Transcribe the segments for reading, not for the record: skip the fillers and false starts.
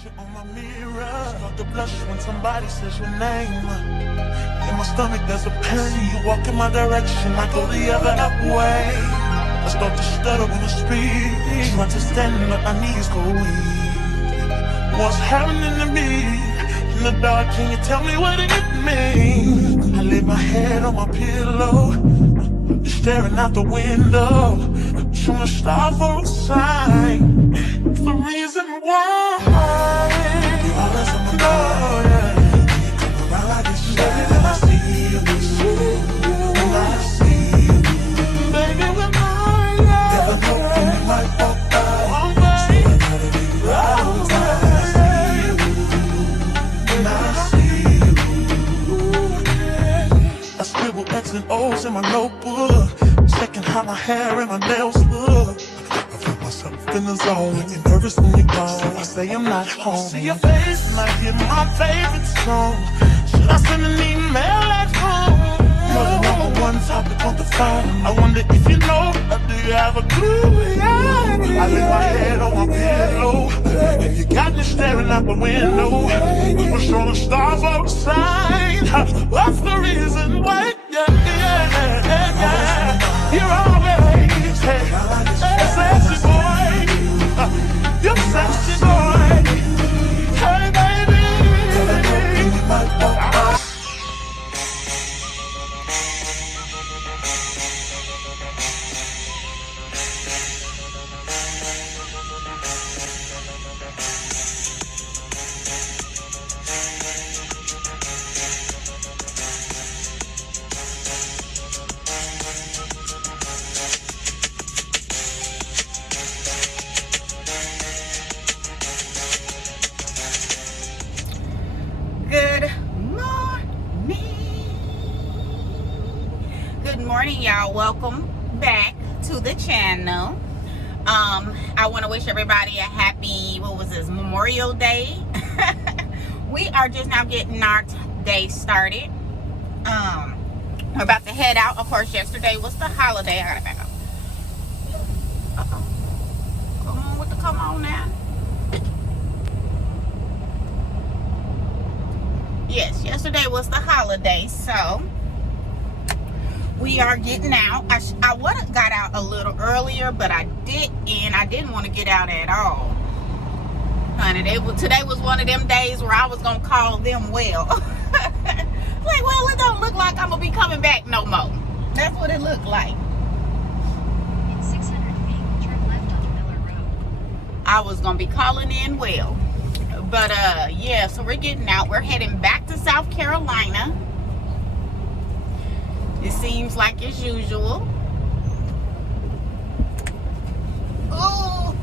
picture on my mirror. Start to blush when somebody says your name. In my stomach there's a pain. You walk in my direction, I go the other way. I start to stutter when I speak. Try to stand but my knees go weak. What's happening to me? In the dark, can you tell me what it means? I lay my head on my pillow, staring out the window, trying to stop for a sign. It's the reason why you always on my mind. Yeah. You come around like it's baby, when I see you, when I see you, baby, when I never know when you might walk by. So I gotta be right on time. When I see you, when I see you, I scribble X and O's in my notebook, checking how my hair and my nails look. In the zone, when you're nervous when you're gone, I say I'm not home. I see your face and I hear my favorite song. Should I send an email at home? You're the number one topic on the phone. I wonder if you know, or do you have a clue? Yeah. I lay my head on my pillow, and you got me staring out the window. We were showing stars outside. What's the reason why? Yeah. You're always sexy boy. You're sexy boy. Hey baby. Y'all, welcome back to the channel. I want to wish everybody a happy, Memorial Day. We are just now getting our day started. We're about to head out. Of course, yesterday was the holiday. I gotta back up. Come on now. Yes, yesterday was the holiday, so we are getting out. I would have got out a little earlier, but I didn't want to get out at all. Honey, today was one of them days where I was going to call them well. Like, well, it don't look like I'm going to be coming back no more. That's what it looked like. In 600 feet, turn left onto Miller Road. I was going to be calling in well. But, yeah, so we're getting out. We're heading back to South Carolina. It seems like as usual. Oh,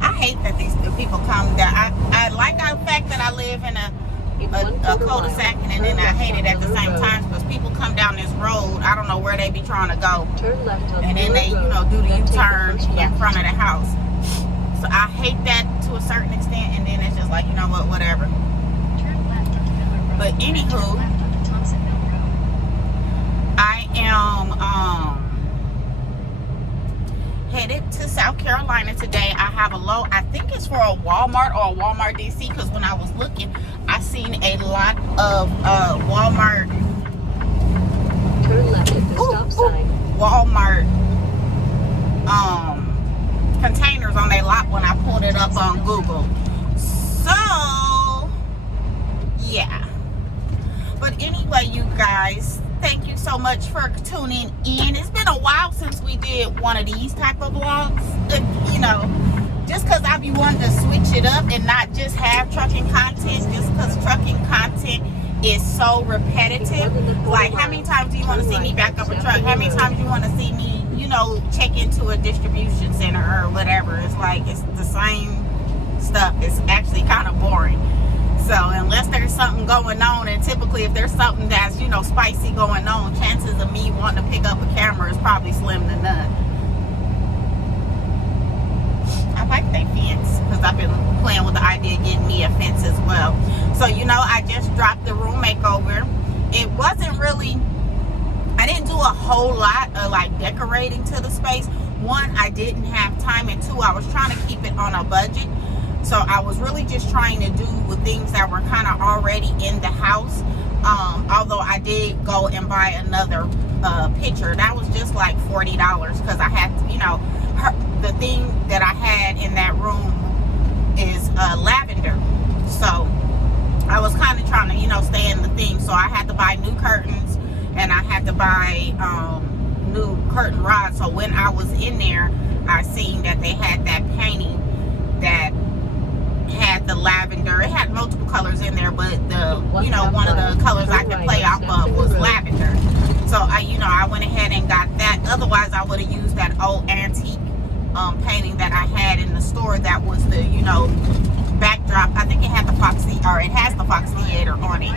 I hate that the people come down. I like the fact that I live in a cul-de-sac, and then I hate it at the same time because people come down this road. I don't know where they be trying to go, and then they, do the U-turn in front of the house. So I hate that to a certain extent, and then it's just like, you know what, whatever. Turn left onto Miller Road. But anywho, Turn left onto Thompsonville Road. I am headed to South Carolina today. I have a load. I think it's for a Walmart or a Walmart DC, because when I was looking, I seen a lot of Walmart. Turn left at the stop sign. Walmart containers on their lot when I pulled it up on Google. So yeah, but anyway, you guys, thank you so much for tuning in. It's been a while since we did one of these type of vlogs, just because I be wanting to switch it up and not just have trucking content, just because trucking content is so repetitive. Like, how many times do you want to see me back up a truck? How many times do you want to see me check into a distribution center or whatever? It's like, it's the same stuff. It's actually kind of boring. So unless there's something going on, and typically if there's something that's spicy going on, chances of me wanting to pick up a camera is probably slim to none. I like that fence because I've been playing with the idea of getting me a fence as well. So I just dropped the room makeover. It wasn't really, I I didn't do a whole lot of like decorating to the space. One, I didn't have time, and two, I was trying to keep it on a budget. So I was really just trying to do the things that were kind of already in the house. Although I did go and buy another picture. That was just like $40 because I had to, you know, the thing that I had in that room is lavender. So I was kind of trying to, you know, stay in the theme. So I had to buy new curtains, and I had to buy new curtain rods. So when I was in there, I seen that they had that painting that had the lavender. It had multiple colors in there, but the, you know, one of the colors I could play off of was lavender. So I, you know, I went ahead and got that. Otherwise, I would have used that old antique painting that I had in the store. That was the, you know, backdrop. I think it had the Foxy, or it has the Fox Theater on it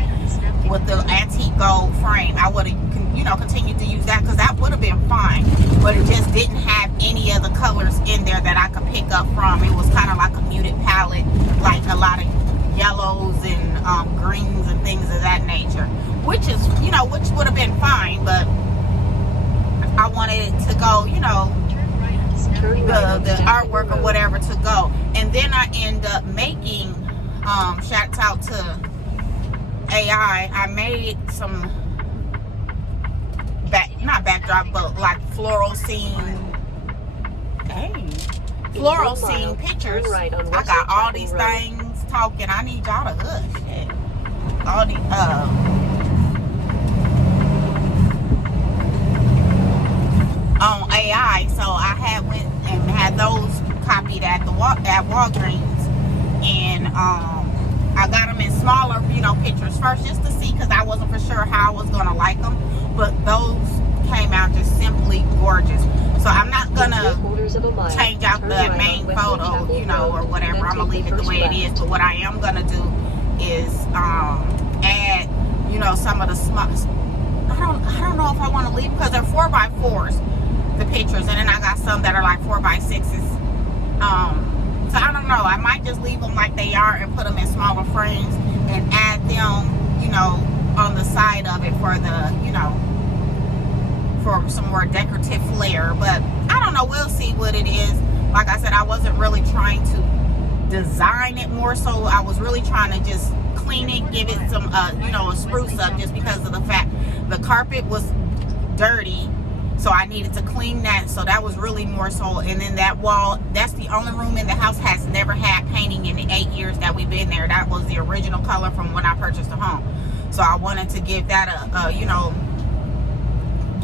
with the antique gold frame. I would have, you know, continued to use that because that would have been fine, but it just didn't have any of the colors in there that I could pick up from. It was kind of like a muted palette, like a lot of yellows and greens and things of that nature, which is, you know, which would have been fine, but I wanted it to go, you know, the artwork or whatever to go. And then I end up making, shouts out to AI, I made some not backdrop, but like floral scene pictures. I got all these things talking. I need y'all to hush. Shit. All these on AI. So I went and had those copied at Walgreens, and I got them in smaller, you know, pictures first just to see, because I wasn't for sure how I was gonna like them, but those came out just simply gorgeous. So I'm not gonna change out the main photo, you know, or whatever. I'm gonna leave it the way it is. But what I am gonna do is add, you know, some of the small. I don't know if I want to leave, because they're 4x4s, the pictures, and then I got some that are like 4x6s. So I don't know. I might just leave them like they are and put them in smaller frames and add them, you know, on the side of it for the, you know, for some more decorative flair. But I don't know. We'll see what it is. Like I said, I wasn't really trying to design it more so. I was really trying to just clean it, give it some, you know, a spruce up, just because of the fact the carpet was dirty. So I needed to clean that. So that was really more so. And then that wall, that's the only room in the house has never had painting in the 8 years that we've been there. That was the original color from when I purchased the home. So I wanted to give that a you know,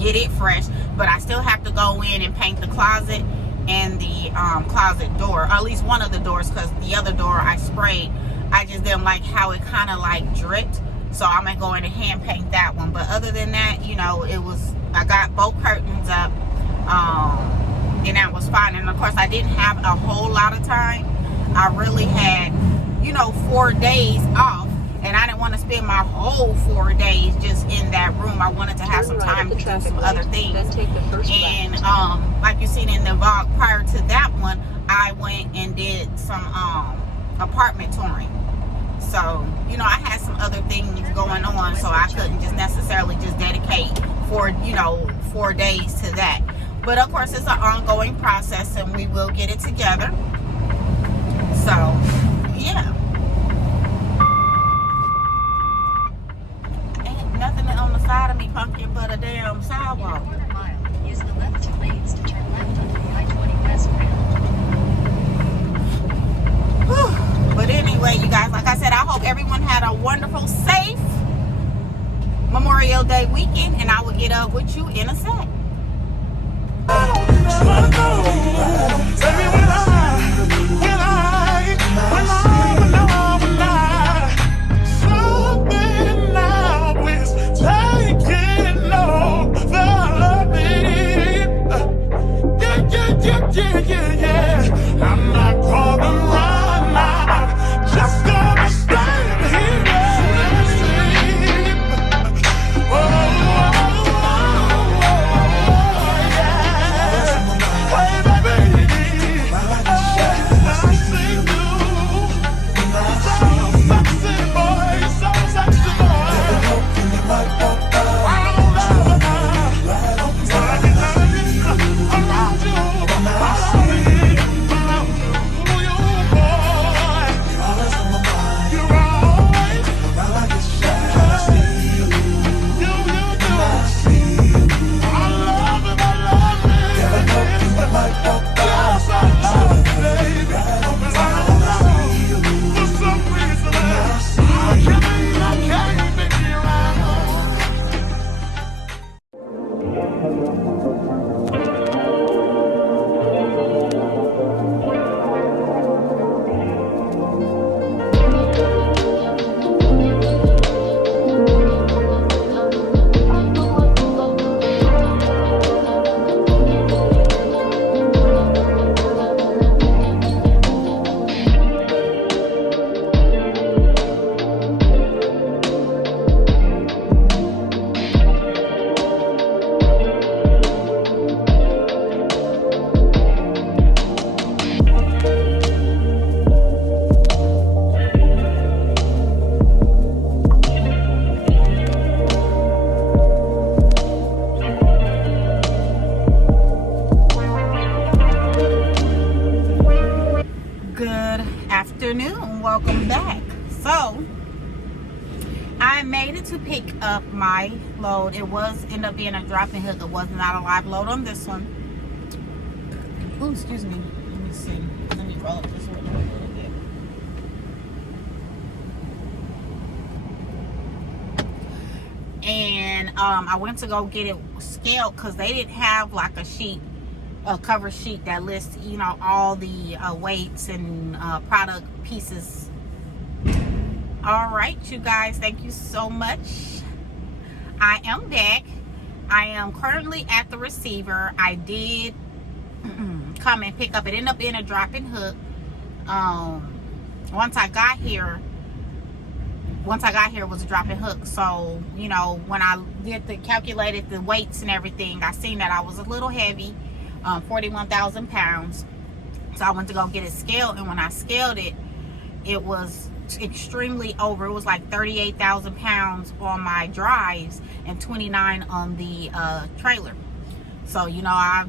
get it fresh. But I still have to go in and paint the closet and the closet door, or at least one of the doors, because the other door I sprayed. I just didn't like how it kind of like dripped. So I'm gonna go in and hand paint that one. But other than that, you know, it was, I got both curtains up, and that was fine. And of course, I didn't have a whole lot of time. I really had, you know, 4 days off, and I didn't want to spend my whole 4 days just in that room. I wanted to have some time to do some other things. And like you seen in the vlog prior to that one, I went and did some apartment touring. So, you know, I had some other things going on, so I couldn't just necessarily just dedicate 4 days to that. But of course, it's an ongoing process, and we will get it together. So, yeah. Ain't nothing on the side of me, pumpkin, but a damn sidewalk. In a quarter mile, use the left 2 lanes to turn left onto the I-20 West Rail. But anyway, you guys, like I said, I hope everyone had a wonderful, safe Memorial Day weekend, and I will get up with you in a sec. I'm not gonna run out, just gonna stand here and sleep. Oh, oh, oh, oh. afternoon, welcome back. So I made it to pick up my load. It was end up being a drop-in hook. It was not a live load on this one. Oh, excuse me. Let me see. Let me roll up this window a little bit. And I went to go get it scaled because they didn't have like a cover sheet that lists, you know, all the weights and product pieces. All right, you guys, thank you so much. I am back. I am currently at the receiver. I did come and pick up. It ended up being a drop-in hook. Once I got here, it was a drop-in hook. So, you know, when I calculated the weights and everything, I seen that I was a little heavy, 41,000 pounds. So I went to go get it scaled, and when I scaled it, it was extremely over. It was like 38,000 pounds on my drives and 29 on the trailer. So, you know,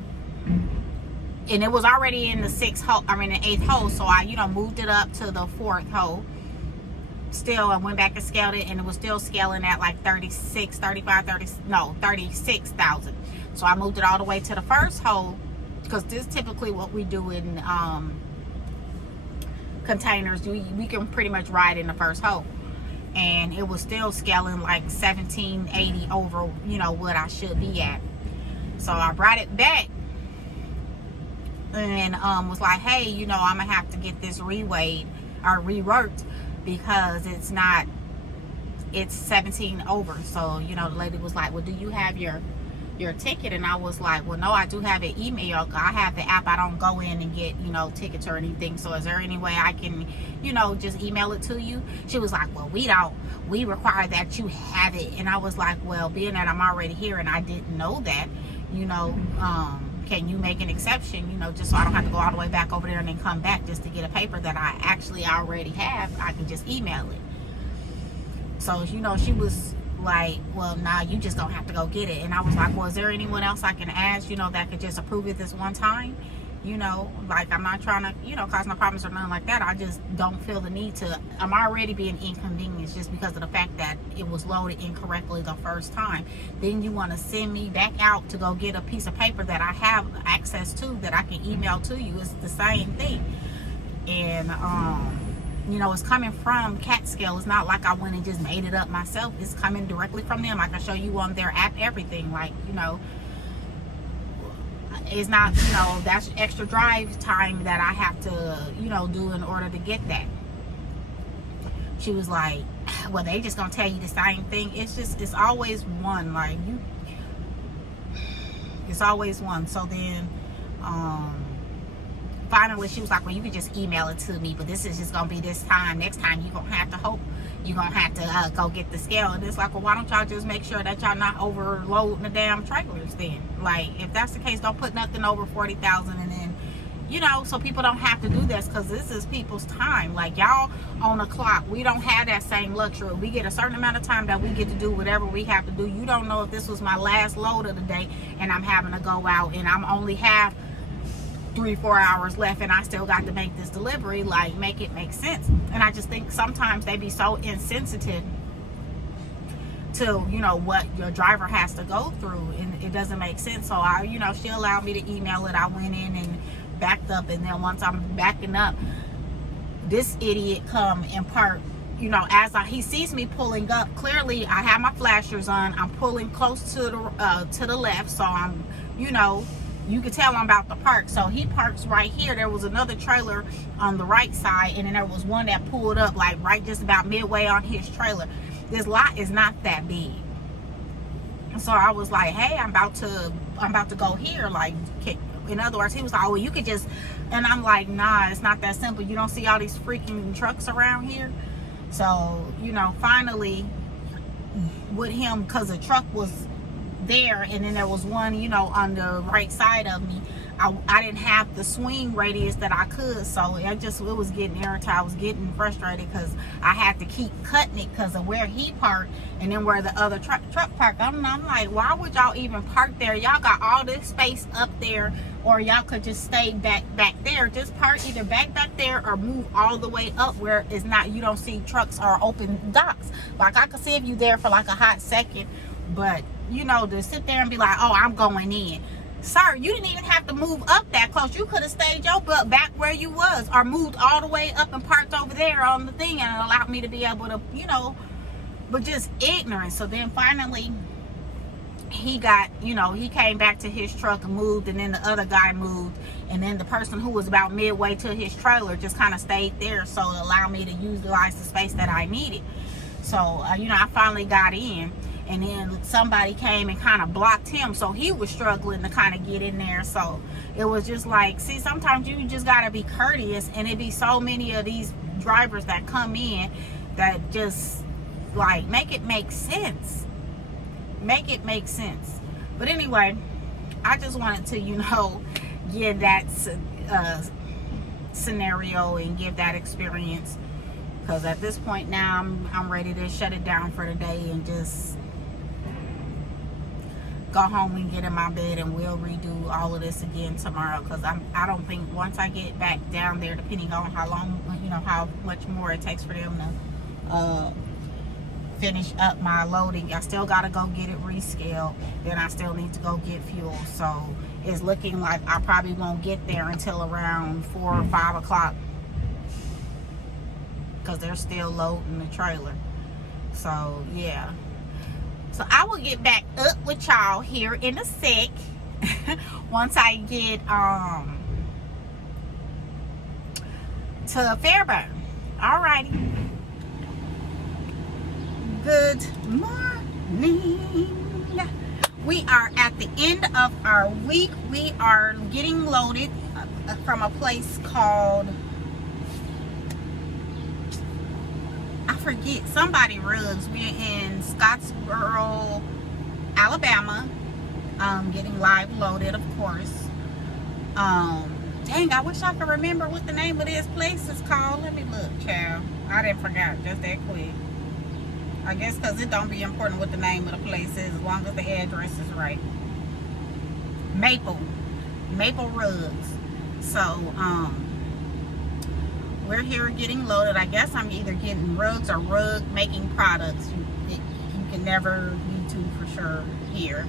and it was already in the the 8th hole. So I, you know, moved it up to the 4th hole. Still, I went back and scaled it, and it was still scaling at like 36,000. So I moved it all the way to the 1st hole, because this is typically what we do in containers. We can pretty much ride in the 1st hole, and it was still scaling like 1780 over, you know, what I should be at. So I brought it back and was like, hey, you know, I'm gonna have to get this reweighed or reworked, because it's 17 over. So, you know, the lady was like, well, do you have your ticket? And I was like, well, no, I do have an email. I have the app. I don't go in and get, you know, tickets or anything. So is there any way I can, you know, just email it to you? She was like, well, we require that you have it. And I was like, well, being that I'm already here and I didn't know that, you know, can you make an exception, you know, just so I don't have to go all the way back over there and then come back just to get a paper that I actually already have. I can just email it. So, you know, she was like, well, nah, you just don't have to go get it. And I was like, well, is there anyone else I can ask, you know, that could just approve it this one time? You know, like, I'm not trying to, you know, cause no problems or nothing like that. I just don't feel the need to. I'm already being inconvenienced just because of the fact that it was loaded incorrectly the first time. Then you want to send me back out to go get a piece of paper that I have access to, that I can email to you. It's the same thing. And you know, it's coming from Catscale. It's not like I went and just made it up myself. It's coming directly from them. I can show you on their app everything. Like, you know, it's not, you know, that's extra drive time that I have to, you know, do in order to get that. She was like, well, they just gonna tell you the same thing. It's always one. Like, it's always one. So then finally she was like, well, you can just email it to me, but this is just gonna be this time. Next time you're gonna have to go get the scale. And it's like, well, why don't y'all just make sure that y'all not overloading the damn trailers then? Like, if that's the case, don't put nothing over 40,000, and then, you know, so people don't have to do this, because this is people's time. Like, y'all on the clock. We don't have that same luxury. We get a certain amount of time that we get to do whatever we have to do. You don't know if this was my last load of the day and I'm having to go out and I'm only have 3-4 hours left and I still got to make this delivery. Like, make it make sense. And I just think sometimes they be so insensitive to, you know, what your driver has to go through, and it doesn't make sense. So I, you know, she allowed me to email it. I went in and backed up, and then once I'm backing up, this idiot come and park, you know, as he sees me pulling up. Clearly I have my flashers on. I'm pulling close to the left, so I'm, you know, you can tell I'm about to park. So he parks right here. There was another trailer on the right side, and then there was one that pulled up like right just about midway on his trailer. This lot is not that big. So I was like, hey, I'm about to go here. Like, in other words, he was like, oh, well, you could just, and I'm like, nah, it's not that simple. You don't see all these freaking trucks around here? So, you know, finally with him, because the truck was there, and then there was one, you know, on the right side of me, I didn't have the swing radius that I could, so it was getting irritated. I was getting frustrated because I had to keep cutting it because of where he parked and then where the other truck parked. I'm like, why would y'all even park there? Y'all got all this space up there, or y'all could just stay back there. Just park either back there or move all the way up where it's not, you don't see trucks or open docks. Like, I could see if you there for like a hot second, but you know, to sit there and be like, oh, I'm going in. Sir, you didn't even have to move up that close. You could have stayed your butt back where you was, or moved all the way up and parked over there on the thing, and it allowed me to be able to, you know, but just ignorant. So then finally he got, you know, he came back to his truck and moved, and then the other guy moved, and then the person who was about midway to his trailer just kind of stayed there, so it allowed me to utilize the space that I needed. So you know, I finally got in. And then somebody came and kind of blocked him, so he was struggling to kind of get in there. So it was just like, see, sometimes you just got to be courteous, and it be so many of these drivers that come in that just like make it make sense. But anyway, I just wanted to, you know, give that scenario and give that experience, because at this point now I'm ready to shut it down for the day and just go home and get in my bed, and we'll redo all of this again tomorrow, because I don't think once I get back down there, depending on how long, you know, how much more it takes for them to finish up my loading, I still got to go get it rescaled, then I still need to go get fuel. So it's looking like I probably won't get there until around 4 or 5 o'clock, because they're still loading the trailer. So yeah, so I will get back up with y'all here in a sec once I get to Fairburn. Alrighty. Good morning. We are at the end of our week. We are getting loaded from a place called, I forget, somebody rugs. We're in Scottsboro, Alabama, getting live loaded, of course. Dang, I wish I could remember what the name of this place is called. Let me look, child. I didn't forget just that quick. I guess because it don't be important what the name of the place is, as long as the address is right. Maple Rugs. So we're here getting loaded. I guess I'm either getting rugs or rug making products. You can never be too for sure here.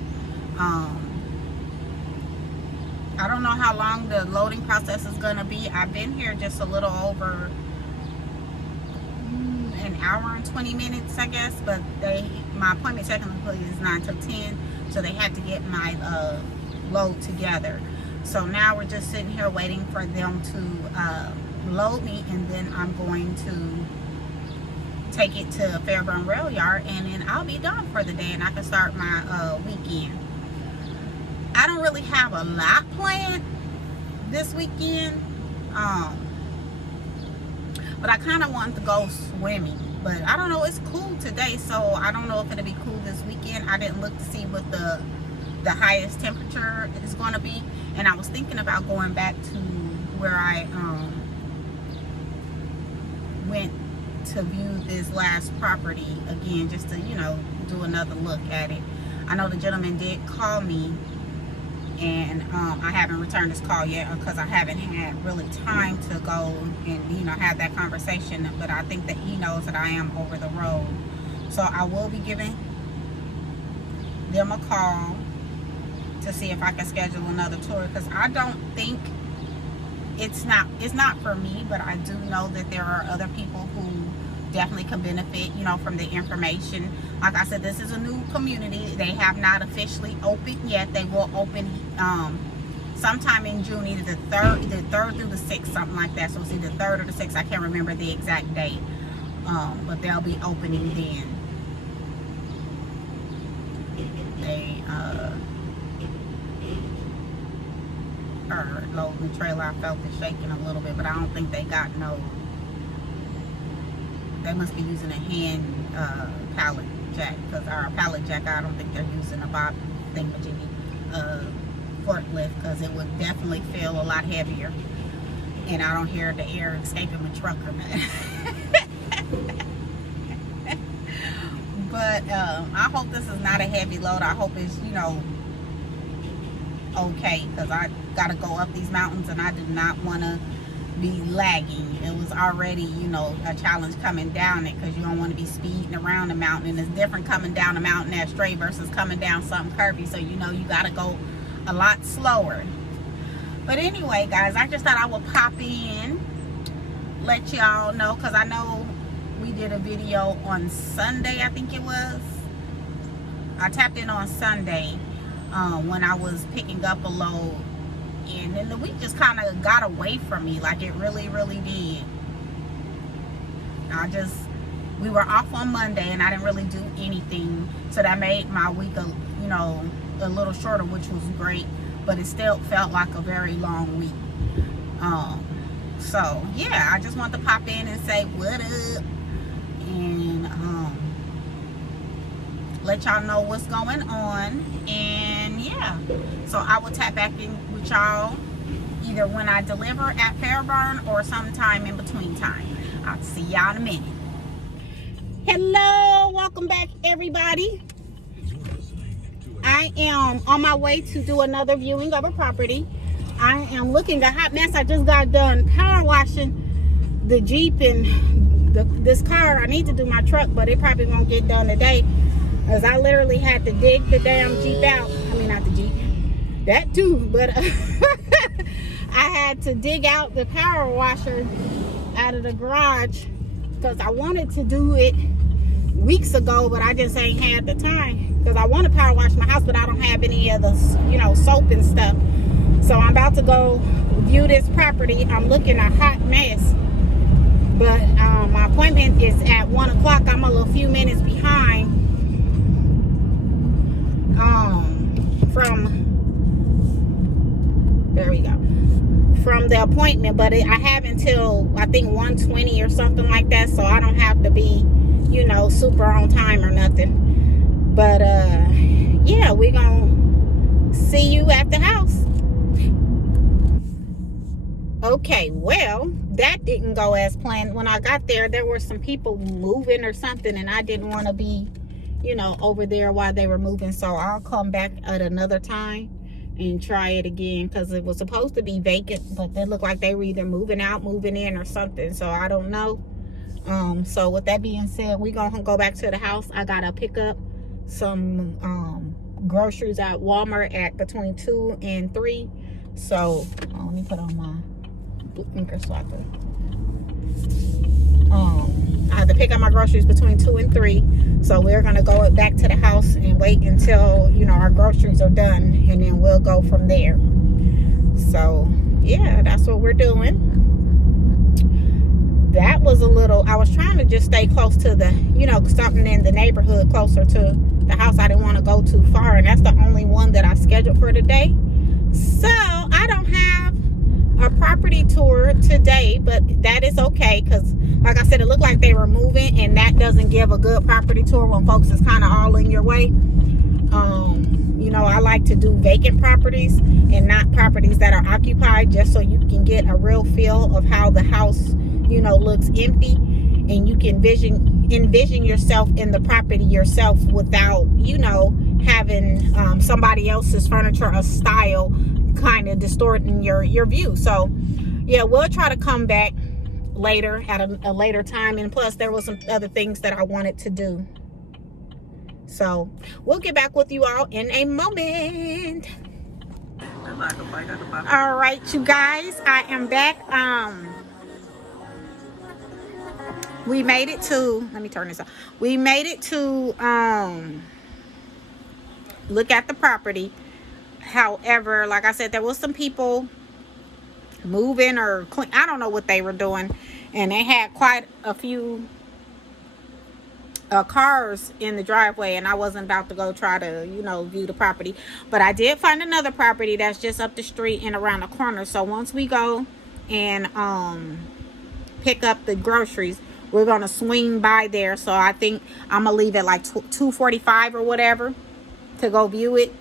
I don't know how long the loading process is going to be. I've been here just a little over an hour and 20 minutes, I guess, but my appointment technically is 9 to 10, so they had to get my load together. So now we're just sitting here waiting for them to load me, and then I'm going to take it to Fairburn Rail Yard, and then I'll be done for the day, and I can start my weekend. I don't really have a lot planned this weekend, but I kind of wanted to go swimming, but I don't know, it's cool today, so I don't know if it'll be cool this weekend. I didn't look to see what the highest temperature is going to be, and I was thinking about going back to where I went to view this last property again, just to, you know, do another look at it. I know the gentleman did call me, and I haven't returned his call yet because I haven't had really time to go and, you know, have that conversation, but I think that he knows that I am over the road, so I will be giving them a call to see if I can schedule another tour, because I don't think it's not for me, but I do know that there are other people who definitely can benefit, you know, from the information. Like I said, this is a new community. They have not officially opened yet. They will open sometime in June, either the 3rd through the 6th, something like that. So it's either 3rd or the 6th. I can't remember the exact date, but they'll be opening then. They are loading the trailer. I felt it shaking a little bit, but I don't think they got no. They must be using a hand pallet jack, because our pallet jack, I don't think they're using a bob thingamajiggy forklift because it would definitely feel a lot heavier. And I don't hear the air escaping my trunk or nothing. But I hope this is not a heavy load. I hope it's, you know, okay, because I got to go up these mountains and I do not want to be lagging. It was already, you know, a challenge coming down it because you don't want to be speeding around the mountain, and it's different coming down a mountain that straight versus coming down something curvy, so you know you got to go a lot slower. But anyway, guys, I just thought I would pop in, let y'all know, because I know we did a video on Sunday, I think it was. I tapped in on Sunday when I was picking up a load, and then the week just kind of got away from me, like it really did. We were off on Monday and I didn't really do anything, so that made my week you know, a little shorter, which was great, but it still felt like a very long week. So yeah, I just wanted to pop in and say what up and let y'all know what's going on. And yeah, so I will tap back in with y'all either when I deliver at Fairburn or sometime in between time. I'll see y'all in a minute. Hello, welcome back everybody. I am on my way to do another viewing of a property. I am looking a hot mess. I just got done power washing the Jeep and this car. I need to do my truck, but it probably won't get done today, as I literally had to dig the damn Jeep out. I mean, not the Jeep, that too, but I had to dig out the power washer out of the garage because I wanted to do it weeks ago, but I just ain't had the time because I want to power wash my house, but I don't have any of the, you know, soap and stuff. So I'm about to go view this property. I'm looking a hot mess, but my appointment is at 1 o'clock. I'm a little few minutes behind from the appointment, but I have until I think 1:20 or something like that, so I don't have to be, you know, super on time or nothing. But yeah, we're gonna see you at the house. Okay, well, that didn't go as planned. When I got there, there were some people moving or something, and I didn't want to be, you know, over there while they were moving, so I'll come back at another time and try it again, because it was supposed to be vacant, but they looked like they were either moving out, moving in, or something, so I don't know. So with that being said, we're gonna go back to the house. I gotta pick up some groceries at Walmart at between 2 and 3. So let me put on my anchor so I have to pick up my groceries between 2 and 3. So we're gonna go back to the house and wait until, you know, our groceries are done, and then we'll go from there. So yeah, that's what we're doing. That was a little, I was trying to just stay close to the, you know, something in the neighborhood closer to the house. I didn't want to go too far, and that's the only one that I scheduled for today. So I don't have a property tour today, but that is okay, because like I said, it looked like they were moving, and that doesn't give a good property tour when folks is kind of all in your way. You know, I like to do vacant properties and not properties that are occupied, just so you can get a real feel of how the house, you know, looks empty, and you can envision yourself in the property yourself without, you know, having somebody else's furniture or style kind of distorting your view. So yeah, we'll try to come back later at a later time, and plus there was some other things that I wanted to do. So we'll get back with you all in a moment. All right, you guys, I am back. We made it to, let me turn this off. We made it to look at the property. However, like I said, there was some people moving or clean, I don't know what they were doing, and they had quite a few cars in the driveway, and I wasn't about to go try to, you know, view the property. But I did find another property that's just up the street and around the corner. So once we go and pick up the groceries, we're gonna swing by there. So I think I'm gonna leave at like 2:45 or whatever to go view it,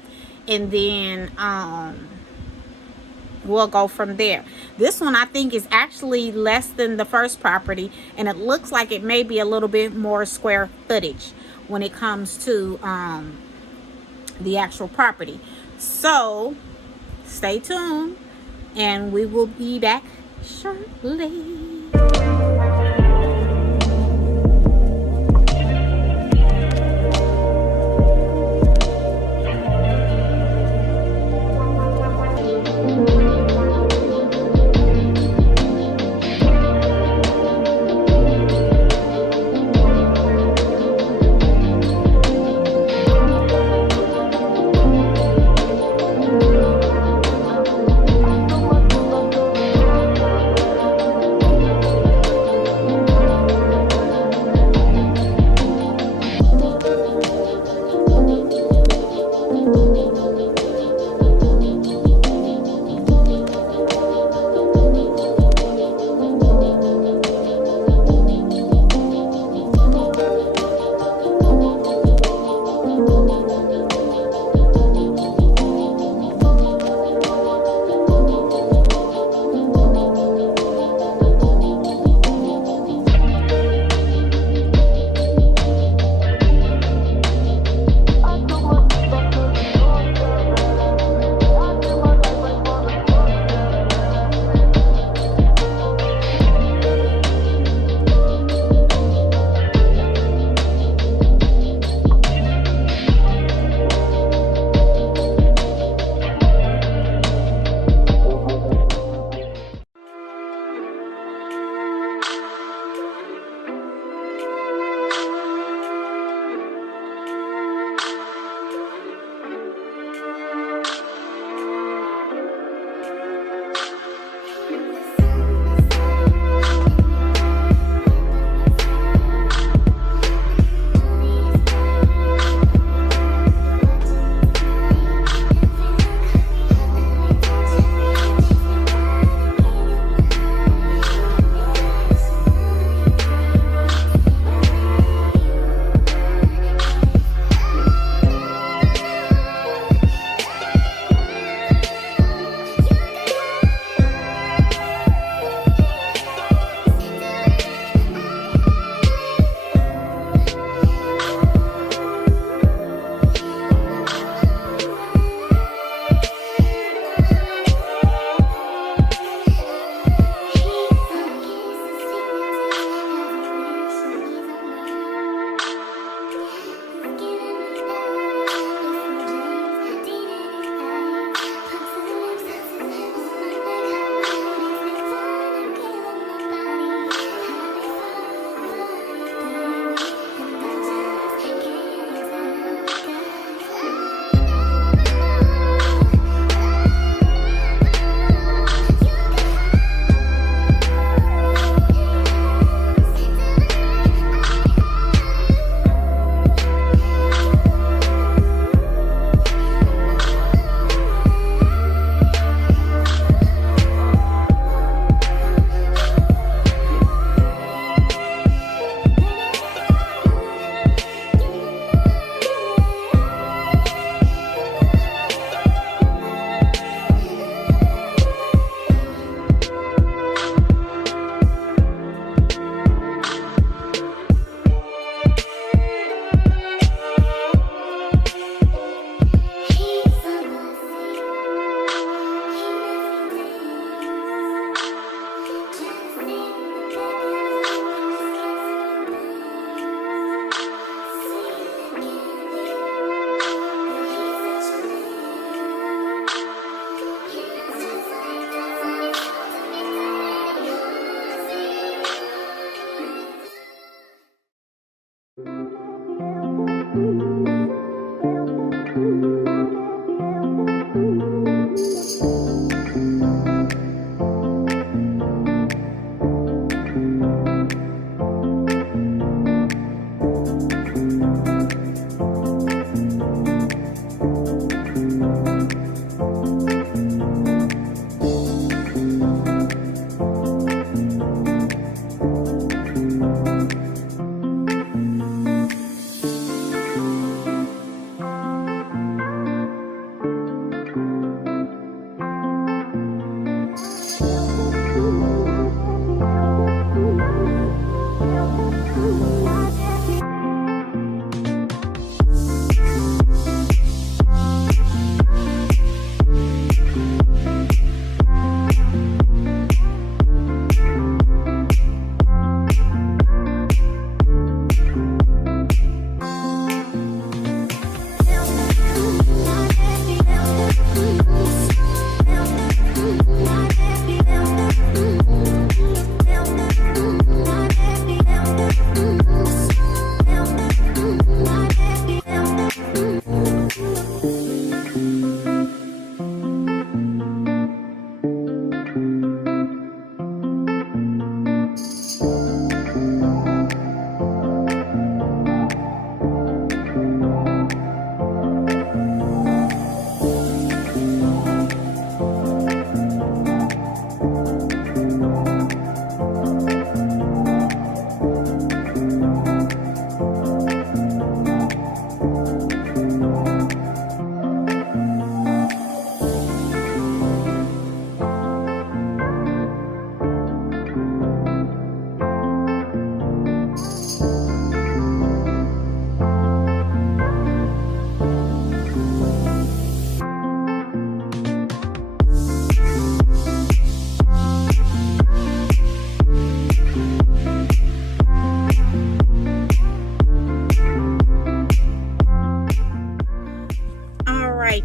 and then we'll go from there. This one I think is actually less than the first property, and it looks like it may be a little bit more square footage when it comes to the actual property. So stay tuned and we will be back shortly.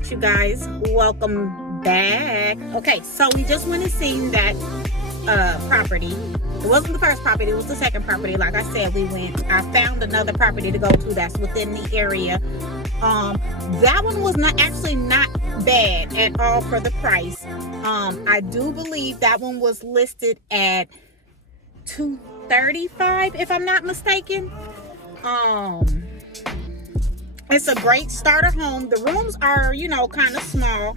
You guys, welcome back. Okay, so we just went and seen that property. It wasn't the first property, it was the second property. Like I said, I found another property to go to that's within the area. That one was not bad at all for the price. I do believe that one was listed at $235 if I'm not mistaken. It's a great starter home. The rooms are, kind of small.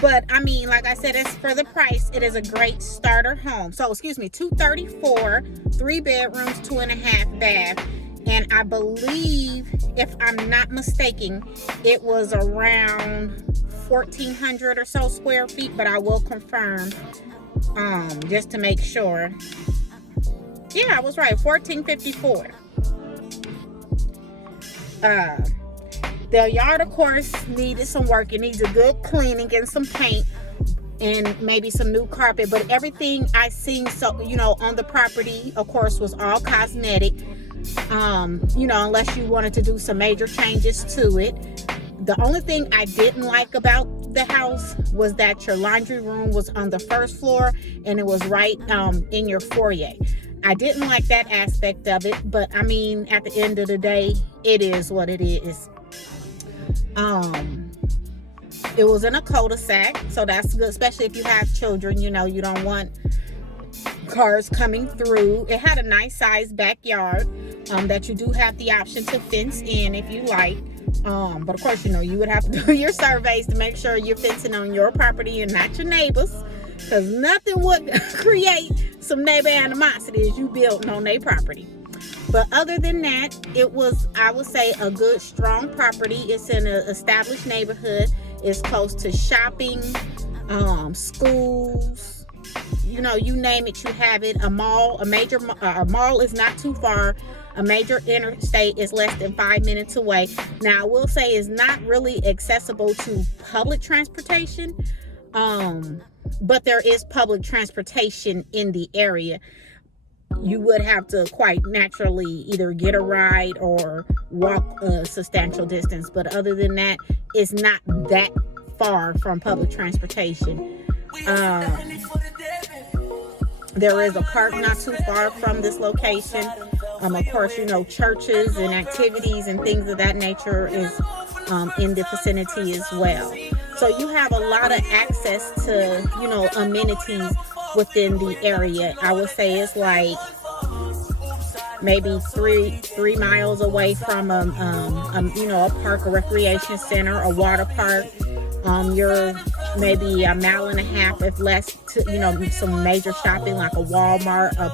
But, I mean, like I said, it's for the price. It is a great starter home. So, $234, 3 bedrooms, 2.5 bath. And I believe, if I'm not mistaken, it was around 1,400 or so square feet. But I will confirm, just to make sure. Yeah, I was right. 1,454. The yard, of course, needed some work. It needs a good cleaning and some paint and maybe some new carpet. But everything I seen, on the property, of course, was all cosmetic. Unless you wanted to do some major changes to it. The only thing I didn't like about the house was that your laundry room was on the first floor and it was right in your foyer. I didn't like that aspect of it, but I mean, at the end of the day, it is what it is. It was in a cul-de-sac, so that's good, especially if you have children. You don't want cars coming through. It had a nice sized backyard that you do have the option to fence in if you like. But of course, you would have to do your surveys to make sure you're fencing on your property and not your neighbors, because nothing would create some neighbor animosity as you building on their property. But other than that, it was, I would say, a good, strong property. It's in an established neighborhood. It's close to shopping, schools, you name it, you have it. A mall, a mall is not too far. A major interstate is less than 5 minutes away. Now, I will say it's not really accessible to public transportation, but there is public transportation in the area. You would have to quite naturally either get a ride or walk a substantial distance. But other than that, it's not that far from public transportation. There is a park not too far from this location. Of course, churches and activities and things of that nature is in the vicinity as well. So you have a lot of access to, amenities within the area. I would say it's like maybe three miles away from a park, a recreation center, a water park. You're maybe a mile and a half, if less, to some major shopping like a Walmart, a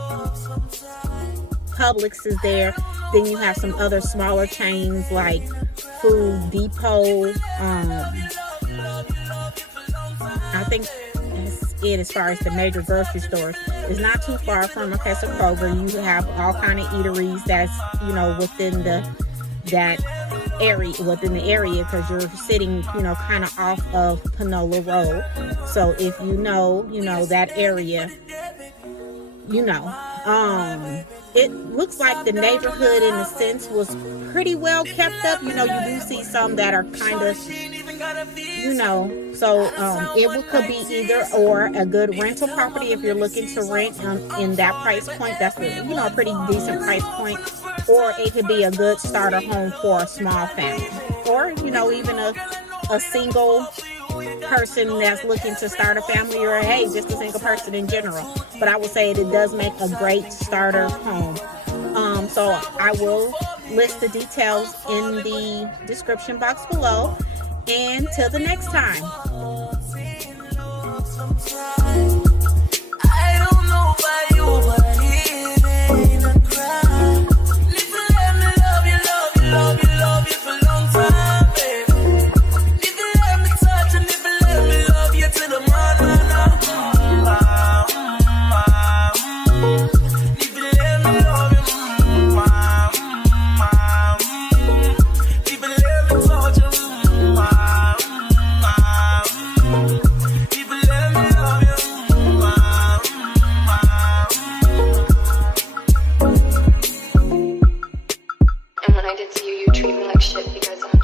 Publix is there. Then you have some other smaller chains like Food Depot. I think it as far as the major grocery stores. It's not too far from, okay, so Kroger. You have all kind of eateries that's, you know, within that area, because you're sitting, you know, kind of off of Panola Road. So if you know that area, you know, it looks like the neighborhood in a sense was pretty well kept up. You know, you do see some that are kind of, you know, so it could be either or a good rental property if you're looking to rent in that price point. That's a, you know, a pretty decent price point. Or it could be a good starter home for a small family, or, you know, even a single person that's looking to start a family, or hey, just a single person in general. But I would say it does make a great starter home. So I will list the details in the description box below. And till the next time.